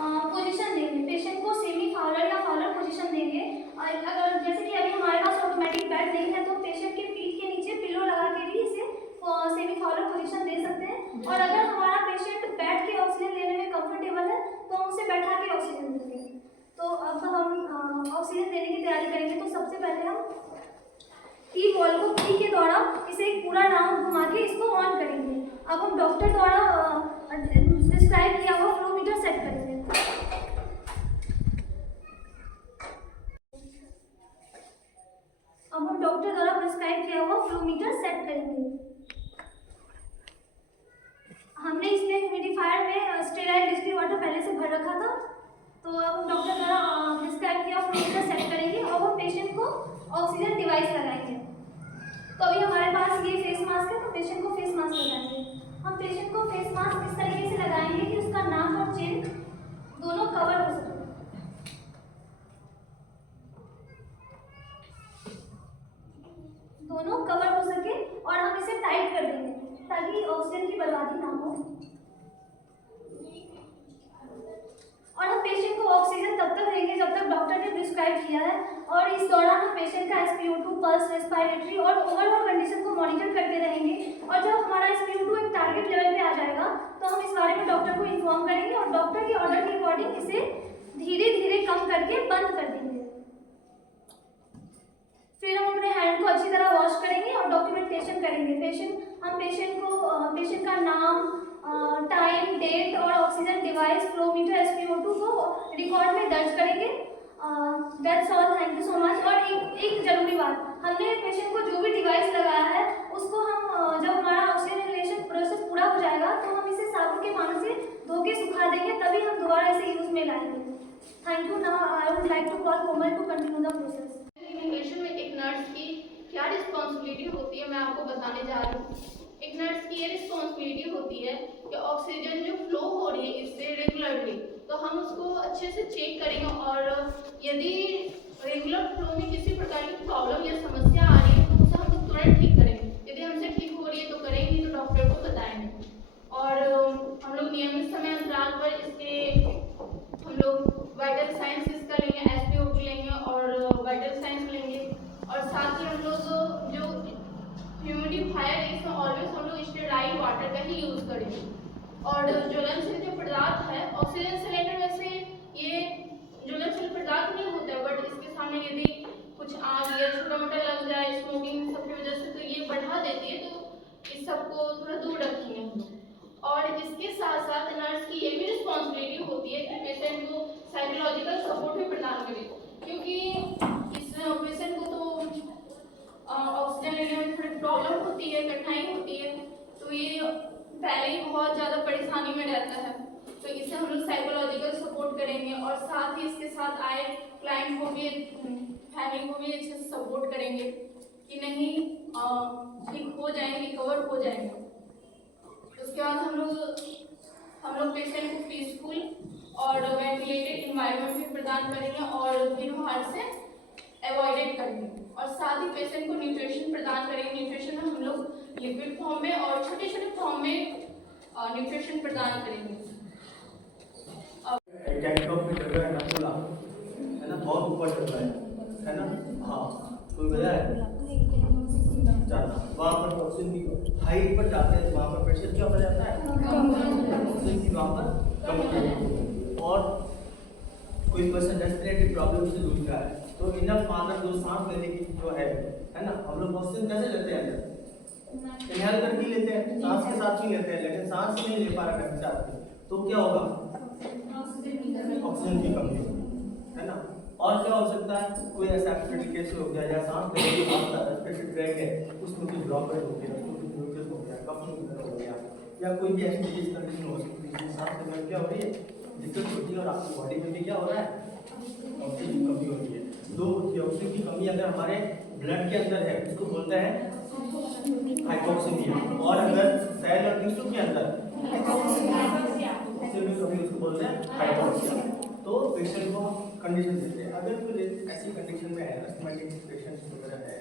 Position देंगे, patient को semi Fowler या फाउलर पोजीशन देंगे। अगर जैसे कि अभी हमारे पास ऑटोमेटिक बेड नहीं है तो पेशेंट के पीठ के नीचे पिलो लगा के भी इसे सेमी फाउलर पोजीशन दे सकते हैं। और अगर हमारा पेशेंट बैठ के ऑक्सीजन लेने में कंफर्टेबल है तो हम उसे बैठा के ऑक्सीजन देंगे। तो अब हम ऑक्सीजन देने की तैयारी करेंगे। तो सबसे पहले हम की बॉल को की के द्वारा इसे एक पूरा राउंड घुमा के इसको ऑन करेंगे। अब हम डॉक्टर द्वारा डिस्क्राइब किया हुआ फ्लो मीटर सेट करेंगे। अब हम डॉक्टर द्वारा प्रिस्क्राइब किया हुआ फ्लो मीटर सेट करेंगे। हमने इसमें ह्यूमिडिफायर में स्टेराइल डिस्टिल वाटर पहले से भर रखा था। तो अब हम डॉक्टर द्वारा प्रिस्क्राइब किया फ्लो मीटर सेट करेंगे और वो पेशेंट को ऑक्सीजन डिवाइस लगाएंगे। तो अभी हमारे पास ये फेस मास्क है तो पेशेंट को फेस मास्क लगाएंगे। हम पेशेंट को फेस मास्क इस तरीके से लगाएंगे कि उसका नाक और चिन दोनों कवर हो सके। दोनों कवर हो सके और हम इसे टाइट कर देंगे ताकि ऑक्सीजन की बर्बादी ना हो। और हम पेशेंट को ऑक्सीजन तब तक देंगे जब तक डॉक्टर ने प्रिस्क्राइब किया है। और इस दौरान हम पेशेंट का SpO2, पल्स, रेस्पिरेटरी और ओवरऑल कंडीशन को मॉनिटर करते रहेंगे। और जब हमारा SpO2 एक टारगेट लेवल पे आ जाएगा तो हम इस बारे में डॉक्टर को इन्फॉर्म करेंगे और डॉक्टर के ऑर्डर के अकॉर्डिंग इसे धीरे धीरे कम करके बंद कर देंगे। फिर हम अपने हैंड को अच्छी तरह वॉश करेंगे और डॉक्यूमेंटेशन करेंगे। पेशेंट का नाम, टाइम, डेट और oxygen device, flow meter, SpO2 को रिकॉर्ड में दर्ज करेंगे। That's all, thank you so much. और एक जरूरी बात, हमने पेशेंट को जो भी डिवाइस लगाया है उसको हम जब हमारा ऑक्सीजन इनहेलेशन प्रोसेस पूरा हो जाएगा तो हम इसे साबुन के पानी से धो के सुखा देंगे, तभी हम दोबारा इसे यूज में लाएंगे। Thank you. Now I would like to call Komal to continue the process. Inhalation में एक नर्स की क्या रिस्पॉन्सिबिलिटी होती है मैं आपको बताने जा रही हूँ। एक नर्स की ये रिस्पॉन्सिबिलिटी होती है कि ऑक्सीजन जो फ्लो हो रही है इससे रेगुलरली, तो हम उसको अच्छे से चेक करेंगे और यदि रेगुलर फ्लो में किसी प्रकार की प्रॉब्लम या समस्या आ रही है तो उसे हम तुरंत ठीक करेंगे। यदि हमसे ठीक हो रही है तो करेंगे, तो डॉक्टर को बताएंगे। और हम लोग नियमित समय अंतराल पर इसके हम लोग वाइटल साइंस इसका लेंगे, SpO2 लेंगे और वाइटल साइंस लेंगे। और साथ ही हम लोग जो ह्यूमिडिफायर है इसमें ऑलवेज हम लोग स्टेराइल वाटर का ही यूज करेंगे। और ज्वलनशील जो पदार्थ है, ऑक्सीजन सिलेंडर में से ये ज्वलनशील पदार्थ नहीं होता है, बट इसके सामने यदि कुछ आग या छोटा मोटा लग जाए स्मोकिंग सब की वजह से तो ये बढ़ा देती है, तो इस सबको थोड़ा दूर रखेंगे हम लोग। और इसके साथ साथ नर्स की ये भी रिस्पॉन्सिबिलिटी होती है कि पेशेंट को साइकोलॉजिकल सपोर्ट भी प्रदान करें, क्योंकि इस पेशेंट को तो ऑक्सीजन लेने में थोड़ी प्रॉब्लम होती है, कठिनाई होती है, तो ये पहले ही बहुत ज़्यादा परेशानी में रहता है। तो इसे हम लोग साइकोलॉजिकल सपोर्ट करेंगे और साथ ही इसके साथ आए क्लाइंट को भी, फैमिली को भी अच्छे से सपोर्ट करेंगे कि नहीं ठीक हो जाएंगे, रिकवर हो जाएंगे। उसके बाद हम लोग पेशेंट को पीसफुल और वेंटिलेटेड इन्वायरमेंट भी प्रदान करेंगे और भीड़ भाड़ से अवॉइडेड करेंगे। और साथ ही पेशेंट को न्यूट्रिशन प्रदान करेंगे। न्यूट्रिशन में हम लोग लिक्विड फॉर्म में और छोटे छोटे फॉर्म में न्यूट्रिशन प्रदान करेंगे। डेस्कटॉप पे चल रहा है ना, खुला है ना, बहुत ऊपर चल रहा है ना। हाँ, कोई वजह है जाना वहाँ पर ऑक्सीजन की हाइट पर जाते हैं तो वहाँ पर प्रेशर क्या हो जाता है, ऑक्सीजन की वहाँ पर कम हो जाती है। और कोई पर्सन रेस्पिरेटरी प्रॉब्लम से जूझ रहा है तो इनफ मात्रा जो सांस लेने की जो है ना, हम लोग ऑक्सीजन कैसे लेते हैं, अंदर इनहेल करके लेते हैं, सांस के साथ ही लेते हैं, लेकिन सांस ही नहीं ले पा रहा है साथ में, तो क्या होगा, ऑक्सीजन की कमी है ना। और क्या हो सकता है, कोई ऐसा एक्सीडेंट केस हो गया या सांस लेने की रेस्पिरेटरी ट्रैक है उसमें कुछ ब्लॉकेज हो गया, कुछ म्यूकस हो गया, कफ हो गया, या कोई भी ऐसी डिजीज कंडीशन हो सकती है सांस लेने में क्या हो रही है, दिक्कत होती है और आपकी बॉडी में भी क्या हो रहा है, ऑक्सीजन की कमी हो रही है। तो ऑक्सीजन की कमी अगर हमारे ब्लड के अंदर है उसको बोलते हैं हाइपोक्सीमिया, और अगर सेल और टिश्यू के अंदर ऑक्सीजन की कमी उसको बोलते हैं हाइपोक्सिया। तो पेशेंट को कंडीशन देते हैं, अगर कोई ऐसी कंडीशन में है, अस्थमैटिक पेशेंट वगैरह है